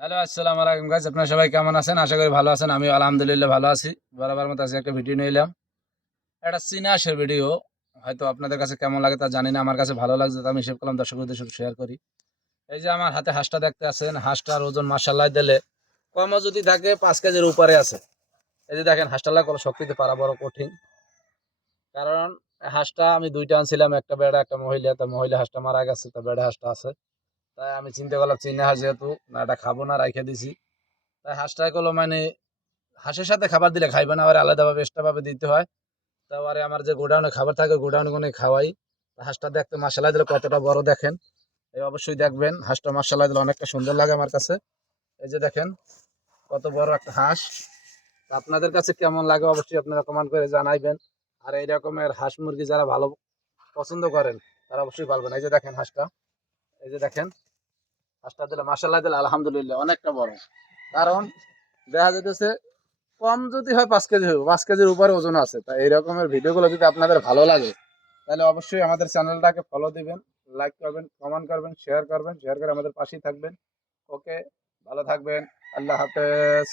Hello, আসসালামু আলাইকুম guys. আপনারা সবাই কেমন আছেন? আশা করি ভালো আছেন। আমিও আলহামদুলিল্লাহ ভালো আছি। বরাবর মতো আজকে একটা ভিডিও নিয়ে এলাম। একটা চীনা হাঁসের ভিডিও। হয়তো আপনাদের কাছে কেমন লাগে তা জানি না। আমার কাছে ভালো লাগছে তো আমি হিসেব করলাম দর্শকদের সাথে শেয়ার করি। এই যে আমার হাতে হাঁসটা দেখতে আছেন, হাঁসটার ওজন মাশাআল্লাহ দিলে কমও যদি থাকে 5 কেজির উপরে আছে। এই যে দেখেন হাঁসটার কোনো শক্তিতে পারা বড় কঠিন। কারণ হাঁসটা আমি 2টা আনছিলাম, একটা বেড়া একটা মহিলা। তা মহিলা হাঁসটা মারা গেছে, তা বেড়া হাঁসটা আছে। তাই আমি চিন্তা করলাম চীনা হাঁস যেহেতু না এটা খাবো না, রাইখে দিছি। তাই হাঁসটা গুলো মানে হাঁসের সাথে খাবার দিলে খাইবে না, আবার আলাদাভাবে এক্সট্রাভাবে দিতে হয়। তারপরে আমার যে গোডাউনে খাবার থাকে গোডাউনে কোনো খাওয়াই। হাঁসটা দেখতে মাশাআল্লাহ দিলে কতটা বড় দেখেন। এই অবশ্যই দেখবেন হাঁসটা মাশাআল্লাহ দিলে অনেকটা সুন্দর লাগে আমার কাছে। এই যে দেখেন কত বড় একটা হাঁস। তা আপনাদের কাছে কেমন লাগে অবশ্যই আপনারা কমেন্ট করে জানাইবেন। আর এই রকমের হাঁস মুরগি যারা ভালো পছন্দ করেন তারা অবশ্যই পালবেন। এই যে দেখেন হাঁসটা, এই যে দেখেন হাঁসটা দিলে মাশাআল্লাহ দিলে আলহামদুলিল্লাহ অনেকটা বড়। কারণ দেখা যাইতেছে কম যদি হয় 5 কেজি হবে, 5 কেজির উপরে ওজন আছে। তাই এই রকমের ভিডিওগুলো যদি আপনাদের ভালো লাগে তাহলে অবশ্যই আমাদের চ্যানেলটাকে ফলো দিবেন, লাইক করবেন, কমেন্ট করবেন, শেয়ার করবেন, শেয়ার করে আমাদের পাশেই থাকবেন। ওকে, ভালো থাকবেন। আল্লাহ হাফেজ।